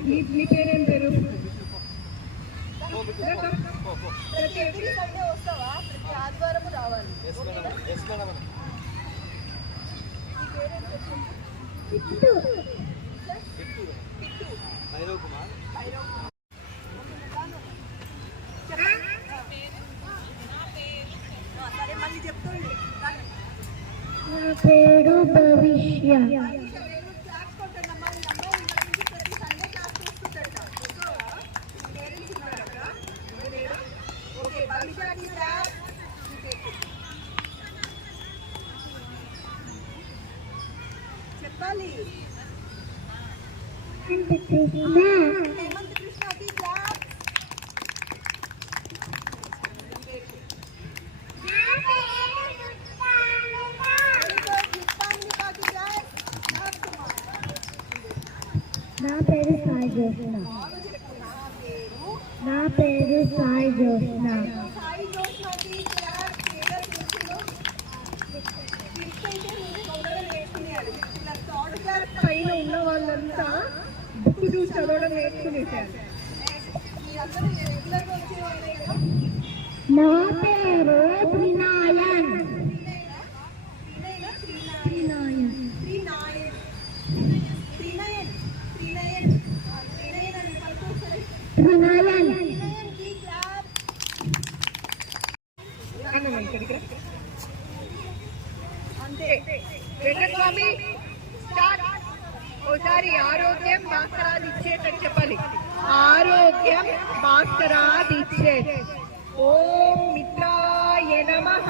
నీ- నీ పేరేం పేరు? ప్రతి ఎవ్రీ సండే వస్తావా ప్రతి ఆదివారం రావాలి నా పేరు సాయి జోష్న నా పేరు సాయి జోష్న నా పేరు త్రినాయన్ త్రినాయన్ అంతే వెంకటస్వామి ఓసారి ఆరోగ్యం భాస్కరాది ఇచ్చేటట్టు చెప్పాలి ఆరోగ్యం భాస్కరాది ఇచ్చేది ఓం మిత్రాయ నమః.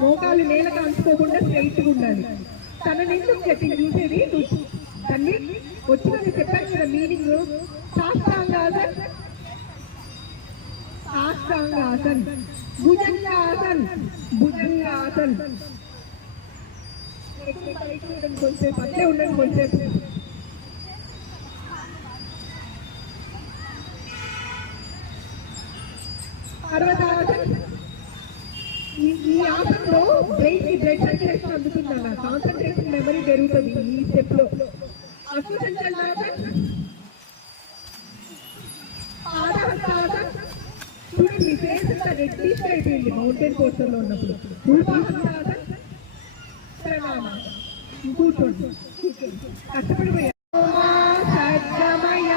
మోకాలు నేలకు అంచుకోకుండా స్ట్రైట్ ఉండాలి తన నుంచి చెప్పింది చూసేది. తన్ని వచ్చిన చెప్పాను కదా మీనింగ్. శాస్త్రాంగాసన్ శాస్త్రాంగాసన్ భుజంగాసన్ భుజంగాసన్ కొంచెంసేపు అట్లే ఉండండి కొంచెంసేపు పర్వతాసన్ ఈ ఆసనంలో బ్రెయిన్కి బ్లడ్ సర్క్యులేషన్ కాన్సన్ట్రేషన్ మెమరీ పెరుగుతుంది ఈ స్టెప్లో అశ్వసంచలనాసన్ పాదహస్తాసన్ చూడండి మీ ఫేస్ అంతా రెడ్డిష్ అయిపోయింది మౌంటైన్ కోస్టర్లో ఉన్నప్పుడు కూర్చోండి. కూర్చోండి కష్టపడిపోయా సజ్జమయ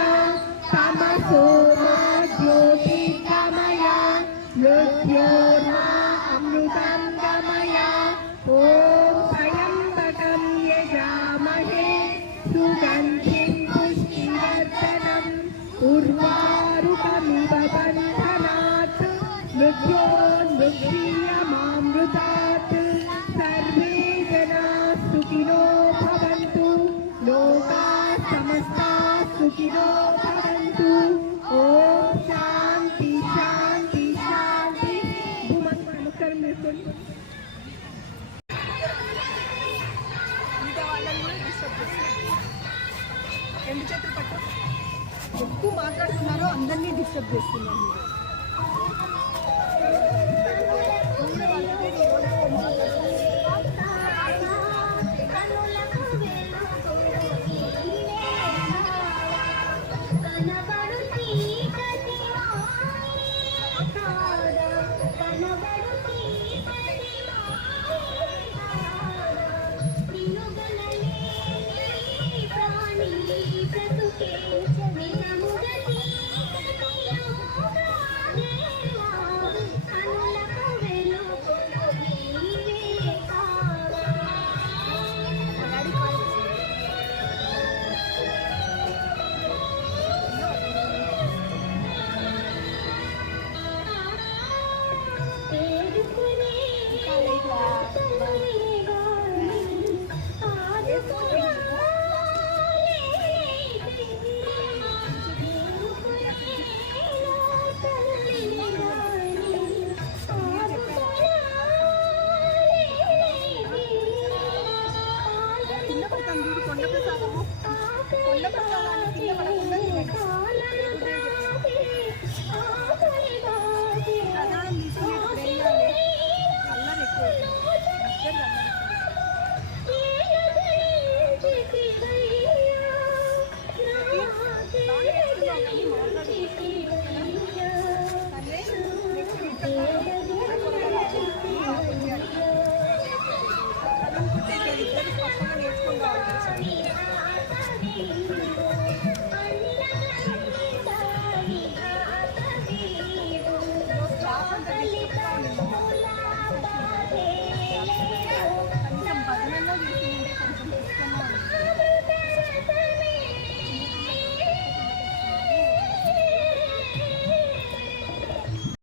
లోకా సమస్తా సుఖినో భవంతు ఓం శాంతి శాంతి శాంతి భూమన్ నమస్కారం రెండు చేతులు పట్టు. ఎక్కువ మాట్లాడుతున్నారో అందరినీ డిస్టర్బ్ చేస్తున్నారు